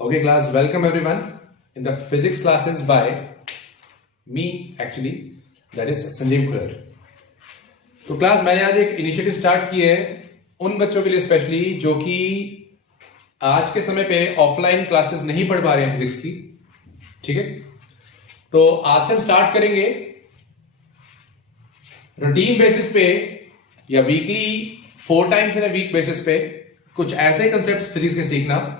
Okay, class, welcome everyone in the physics classes by me actually, that is Sanjeev खुरर। तो class मैंने आज एक initiative start की है उन बच्चों के लिए स्पेशली जो कि आज के समय पे ऑफलाइन क्लासेस नहीं पढ़ पा रहे हैं फिजिक्स की। ठीक है, तो आज से हम स्टार्ट करेंगे रूटीन बेसिस पे या weekly 4 times in a week basis पे कुछ ऐसे कंसेप्ट्स फिजिक्स के सीखना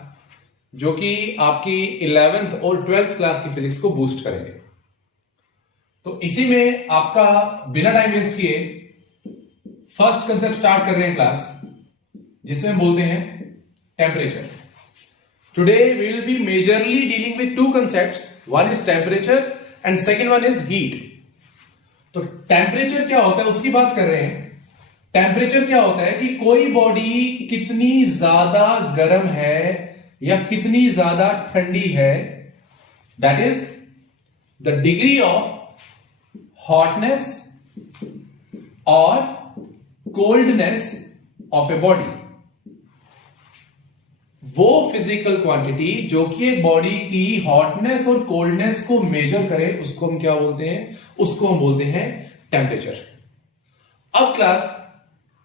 जो कि आपकी 11th और 12th क्लास की फिजिक्स को बूस्ट करेंगे। तो इसी में आपका बिना टाइम वेस्ट किए फर्स्ट कंसेप्ट स्टार्ट कर रहे हैं क्लास, जिसे हम बोलते हैं temperature. Today we will be majorly dealing with 2 concepts, one is temperature and second one is heat. तो टेम्परेचर क्या होता है उसकी बात कर रहे हैं। टेम्परेचर क्या होता है कि कोई बॉडी कितनी ज्यादा गर्म है या कितनी ज्यादा ठंडी है, that is the degree of hotness और कोल्डनेस ऑफ ए बॉडी। वो फिजिकल क्वांटिटी जो कि एक बॉडी की हॉटनेस और कोल्डनेस को मेजर करे उसको हम क्या बोलते हैं? उसको हम बोलते हैं टेम्परेचर। अब क्लास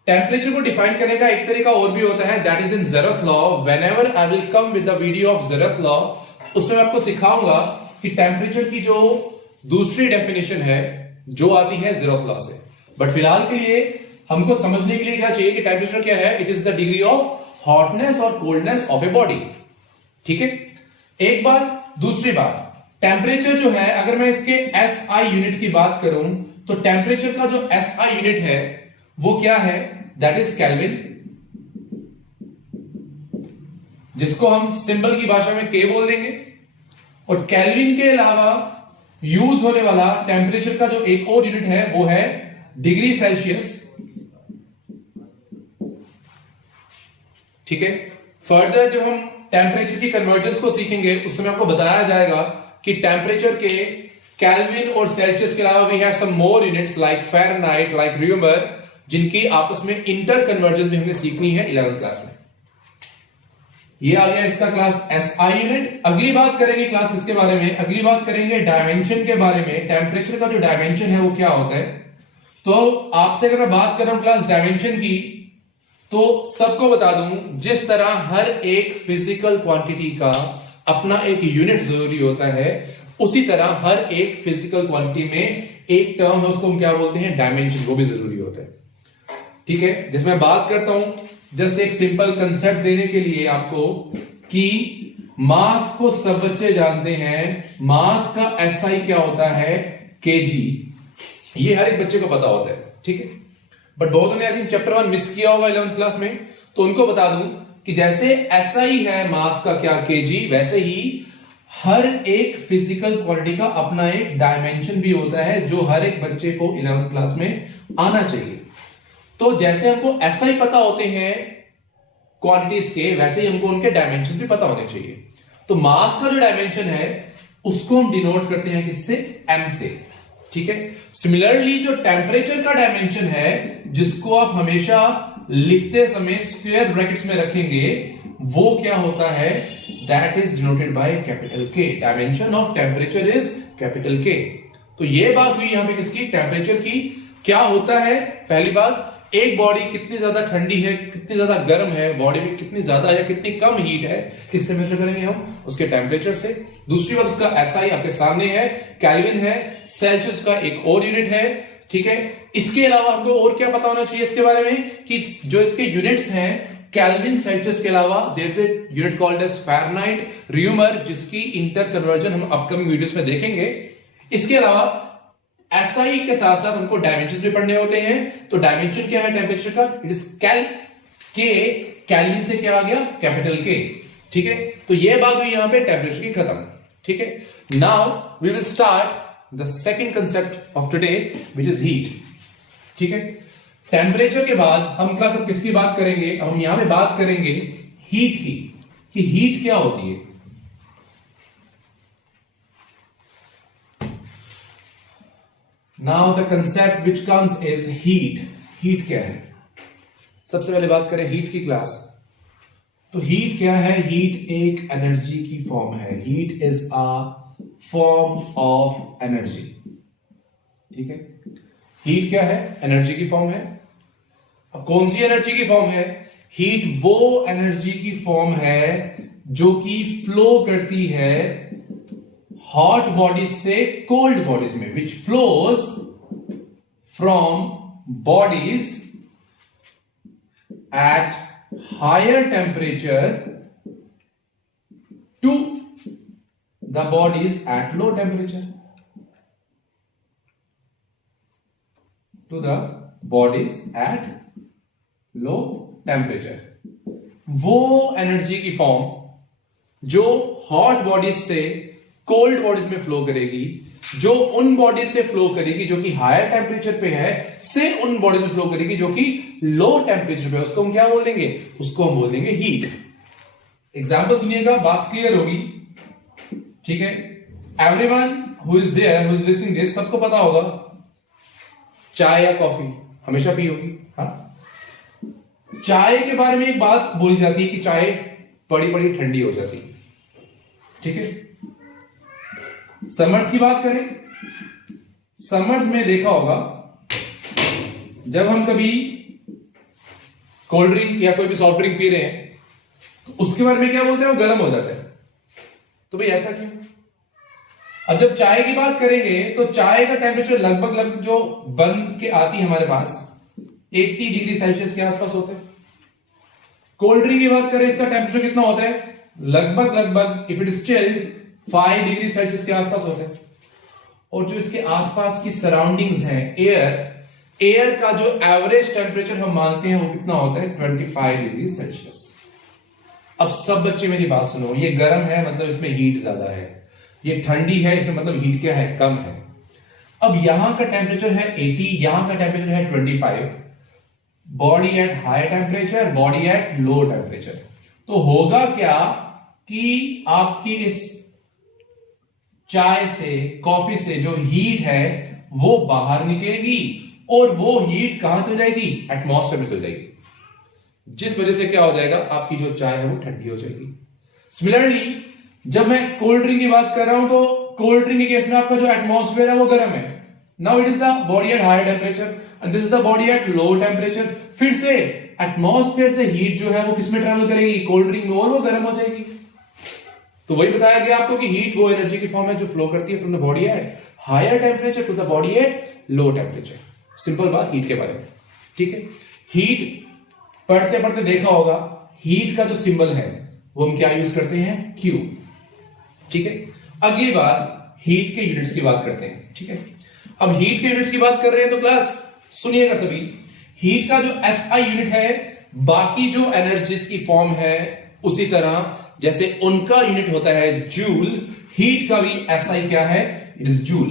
टेम्परेचर को डिफाइन करने का एक तरीका और भी होता है, दैट इज इन ज़रूरत law. Whenever I will come with the video of ज़रूरत लॉ, उसमें मैं आपको सिखाऊंगा कि टेम्परेचर की जो दूसरी डेफिनेशन है जो आती है ज़रूरत लॉ से। बट फिलहाल के लिए हमको समझने के लिए क्या चाहिए कि टेम्परेचर क्या है? It is the degree of hotness और कोल्डनेस ऑफ ए बॉडी। ठीक है, एक बात। दूसरी बात, टेम्परेचर जो है अगर मैं इसके SI यूनिट की बात करूं तो टेम्परेचर का जो SI यूनिट है वो क्या है? दैट इज केल्विन, जिसको हम सिंबल की भाषा में K बोल देंगे। और केल्विन के अलावा यूज होने वाला टेम्परेचर का जो एक और यूनिट है वो है डिग्री सेल्सियस। ठीक है, फर्दर जब हम टेम्परेचर की कन्वर्जन्स को सीखेंगे उस समय आपको बताया जाएगा कि टेम्परेचर के केल्विन और सेल्सियस के अलावा we have some more units like Fahrenheit, like Reaumur, जिनकी आपस में इंटर कन्वर्जन्स भी हमने सीखनी है 11th क्लास में। ये आ गया इसका क्लास SI यूनिट। अगली बात करेंगे क्लास इसके बारे में, अगली बात करेंगे डायमेंशन के बारे में। टेम्परेचर का जो डायमेंशन है वो क्या होता है? तो आपसे अगर मैं बात कर रहा हूं क्लास डायमेंशन की, तो सबको बता दूं जिस तरह हर एक फिजिकल क्वांटिटी का अपना एक यूनिट जरूरी होता है, उसी तरह हर एक फिजिकल क्वांटिटी में एक टर्म है उसको हम क्या बोलते हैं? डायमेंशन, वो भी जरूरी होता है। ठीक है, जिसमें मैं बात करता हूं जस्ट एक सिंपल कंसेप्ट देने के लिए आपको कि मास को सब बच्चे जानते हैं, मास का SI क्या होता है? kg। ये हर एक बच्चे को पता होता है। ठीक है, बट बहुतों ने आई थिंक चैप्टर 1 मिस किया होगा 11th क्लास में, तो उनको बता दूं कि जैसे SI है मास का क्या kg, वैसे ही हर एक फिजिकल क्वांटिटी का अपना एक डायमेंशन भी होता है जो हर एक बच्चे को 11th क्लास में आना चाहिए। तो जैसे हमको SI पता होते हैं क्वांटिटीज के, वैसे ही हमको उनके डायमेंशन भी पता होने चाहिए। तो मास का जो डायमेंशन है उसको हम डिनोट करते हैं किससे? M से। ठीक है, सिमिलरली जो टेम्परेचर का डायमेंशन है जिसको आप हमेशा लिखते समय स्क्वायर ब्रैकेट्स में रखेंगे, वो क्या होता है? That is denoted by capital K। Dimension of temperature is capital K। तो ये बात हुई यहां पे किसकी? टेम्परेचर की। क्या होता है? पहली बात, एक बॉडी कितनी ज्यादा ठंडी है, कितनी ज्यादा गर्म है, बॉडी में कितनी ज्यादा या कितनी कम हीट है, किससे मेजर करेंगे हम? उसके टेम्परेचर से। दूसरी बात, उसका SI आपके सामने है, केल्विन है, सेल्सियस का एक और यूनिट है। ठीक है, इसके अलावा हमको और क्या पता होना चाहिए इसके बारे में कि जो इसके यूनिट्स हैं केल्विन सेल्सियस के अलावा there is a unit called as Fahrenheit, Reaumur, जिसकी इंटर कन्वर्जन हम अपकमिंग वीडियोस में देखेंगे। इसके अलावा SI के साथ साथ हमको डायमेंशन भी पढ़ने होते हैं। तो डायमेंशन क्या है टेम्परेचर का? It is K। केल्विन से क्या आ गया? Capital K। ठीक है, तो ये बात हुई यहां पे टेम्परेचर की खत्म। ठीक है, now we will start the second concept of today which is heat. ठीक है, टेम्परेचर के बाद हम क्लास अब किसकी बात करेंगे? हम यहां पे बात करेंगे हीट की, कि हीट क्या होती है। Now the concept which comes is heat. Heat क्या है? सबसे पहले बात करें हीट की क्लास, तो हीट क्या है? हीट एक एनर्जी की फॉर्म है। Heat is a form of energy. ठीक है, हीट क्या है? एनर्जी की फॉर्म है। अब कौन सी एनर्जी की फॉर्म है? हीट वो एनर्जी की फॉर्म है जो कि फ्लो करती है हॉट बॉडीज से कोल्ड बॉडीज में, which flows from bodies at higher temperature to the bodies at low temperature. To the bodies at low temperature. वो एनर्जी की फॉर्म जो हॉट बॉडीज से कोल्ड बॉडीज में फ्लो करेगी, जो उन बॉडीज से फ्लो करेगी जो कि हायर टेम्परेचर पे है, से उन बॉडीज में फ्लो करेगी जो कि लो टेम्परेचर पे है, उसको हम क्या बोल देंगे? उसको हम बोल देंगे हीट। एग्जांपल सुनिएगा, बात क्लियर होगी। ठीक है, everyone who is there, who is listening this, सबको पता होगा चाय या कॉफी हमेशा पी होगी। हाँ, चाय के बारे में एक बात बोली जाती है कि चाय बड़ी बड़ी ठंडी हो जाती है। ठीक है, समर्स की बात करें, समर्स में देखा होगा जब हम कभी कोल्ड ड्रिंक या कोई भी सॉफ्ट ड्रिंक पी रहे हैं तो उसके बारे में क्या बोलते हैं? वो गर्म हो जाता है। तो भाई ऐसा क्यों? अब जब चाय की बात करेंगे तो चाय का टेम्परेचर लगभग जो बन के आती है हमारे पास 80 डिग्री सेल्सियस के आसपास होता है। कोल्ड ड्रिंक की बात करें, इसका टेम्परेचर कितना होता है? लगभग if it is chilled 5 degree Celsius के आसपास होते हैं। और जो इसके आसपास की सराउंडिंग्स हैं, एयर का जो एवरेज टेम्परेचर हम मानते हैं वो कितना होता है? 25 डिग्री सेल्सियस। अब सब बच्चे मेरी बात सुनो, ये गर्म है मतलब इसमें हीट ज्यादा है, ये ठंडी है इसमें मतलब हीट क्या है? कम है। अब यहां का टेम्परेचर है 80, यहां का टेम्परेचर है 25, body at high temperature, body at low temperature. तो होगा क्या कि आपकी इस चाय से, कॉफी से जो हीट है वो बाहर निकलेगी और वो हीट कहां चल जाएगी? एटमॉस्फेयर में चल जाएगी, जिस वजह से क्या हो जाएगा? आपकी जो चाय है वो ठंडी हो जाएगी। सिमिलरली जब मैं कोल्ड ड्रिंक की बात कर रहा हूं तो कोल्ड ड्रिंक के केस में आपका जो एटमॉस्फेयर है वो गर्म है। Now it is the body at higher temperature and this is the body at low temperature. फिर से एटमॉस्फेयर से हीट जो है वो किसमें ट्रेवल करेगी? कोल्ड ड्रिंक में, और वो गर्म हो जाएगी। तो वही बताया गया आपको कि हीट वो एनर्जी की फॉर्म है जो फ्लो करती है from the body at higher temperature to the body at low temperature. Simple बात हीट के बारे में। ठीक है, हीट पढ़ते पढ़ते देखा होगा, हीट का जो सिंबल है वो हम क्या यूज करते हैं? Q। ठीक है, अगली बात हीट के यूनिट्स की बात करते हैं। ठीक है, अब हीट के यूनिट्स की बात कर रहे हैं तो क्लास सुनिएगा सभी, हीट का जो SI यूनिट है बाकी जो एनर्जीज की फॉर्म है उसी तरह जैसे उनका यूनिट होता है जूल, हीट का भी SI क्या है? It is joule.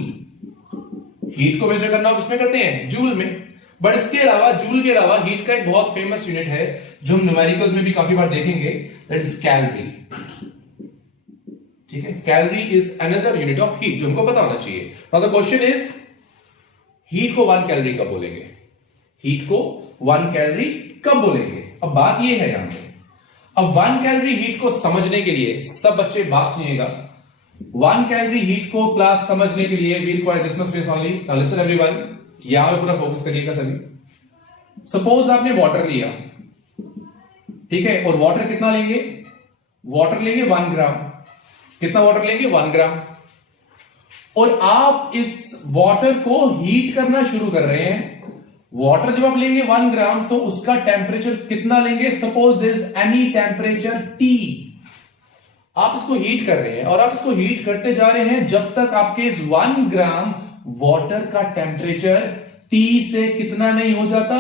हीट को मेजर करना किसमें करते हैं? जूल में। बट इसके अलावा, जूल के अलावा हीट का एक बहुत फेमस यूनिट है जो हम न्यूमेरिकल्स में भी काफी बार देखेंगे, दैट इज कैलोरी। ठीक है, calorie is another unit of heat जो हमको पता होना चाहिए। Now the question is, heat को 1 कैलोरी कब बोलेंगे? हीट को 1 कैलोरी कब बोलेंगे? अब बात ये है यहां पे, अब 1 कैलोरी हीट को समझने के लिए सब बच्चे बात सुनिएगा, 1 कैलोरी हीट को क्लास समझने के लिए we require this much space only. Now listen everyone, यहां पे पूरा फोकस करिएगा सभी। सपोज आपने वाटर लिया, ठीक है, और वाटर कितना लेंगे? वाटर लेंगे 1 ग्राम। कितना वाटर लेंगे? 1 ग्राम। और आप इस वाटर को हीट करना शुरू कर रहे हैं। वाटर जब आप लेंगे 1 ग्राम तो उसका टेम्परेचर कितना लेंगे? Suppose there is any temperature T, आप इसको हीट कर रहे हैं और आप इसको हीट करते जा रहे हैं जब तक आपके इस 1 ग्राम वाटर का टेम्परेचर T से कितना नहीं हो जाता?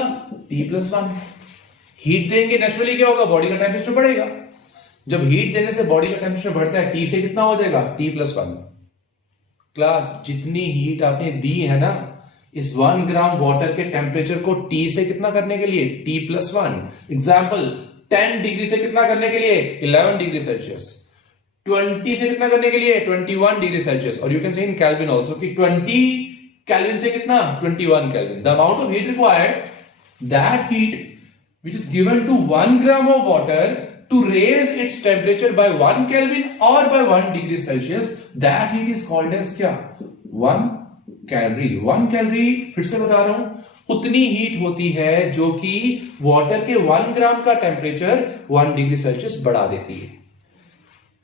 T+1। हीट देंगे नेचुरली क्या होगा? बॉडी का टेम्परेचर बढ़ेगा। जब हीट देने से बॉडी का टेम्परेचर बढ़ता है T से कितना हो जाएगा? T+1। क्लास जितनी हीट आपने दी है ना इस 1 ग्राम वाटर के टेम्परेचर को T से कितना करने के लिए? T+1। एग्जाम्पल 10 डिग्री से कितना करने के लिए? 11 डिग्री सेल्सियस। 20 से कितना करने के लिए? 21 डिग्री सेल्सियस। और you can say in kelvin also कि 20 केल्विन से कितना? 21 kelvin. The amount of heat required, that heat which is given to 1 gram of water to raise its temperature by 1 Kelvin or by 1 degree Celsius, that heat is called as क्या? 1 calorie. 1 calorie फिर से बता रहा हूं उतनी heat होती है जो कि वाटर के 1 ग्राम का टेम्परेचर 1 डिग्री सेल्सियस बढ़ा देती है।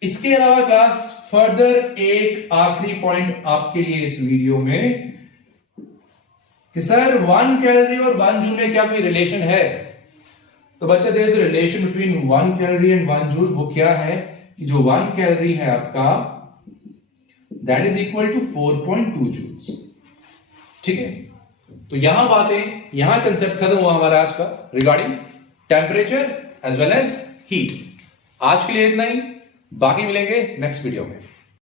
इसके अलावा क्लास फर्दर एक आखिरी पॉइंट आपके लिए इस वीडियो में कि सर 1 कैलोरी और 1 जूल में क्या कोई रिलेशन है? तो बच्चा there is a relation between 1 calorie and 1 joule. वो क्या है कि जो 1 कैलोरी है आपका that is equal to 4.2 joules. ठीक है, तो यहां कंसेप्ट खत्म हुआ हमारा आज का regarding temperature as well as heat. आज के लिए इतना ही, बाकी मिलेंगे नेक्स्ट वीडियो में।